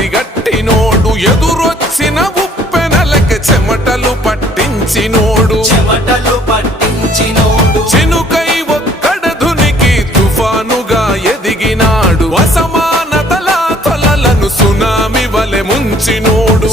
పసిగట్టినోడు ఎదురొచ్చిన ఉప్పెనలకి చెమటలు పట్టించినోడు చినుకై ఒక్కడ ధునికి తుఫానుగా ఎదిగినాడు అసమానతల తొలలను సునామి వలె ముంచినోడు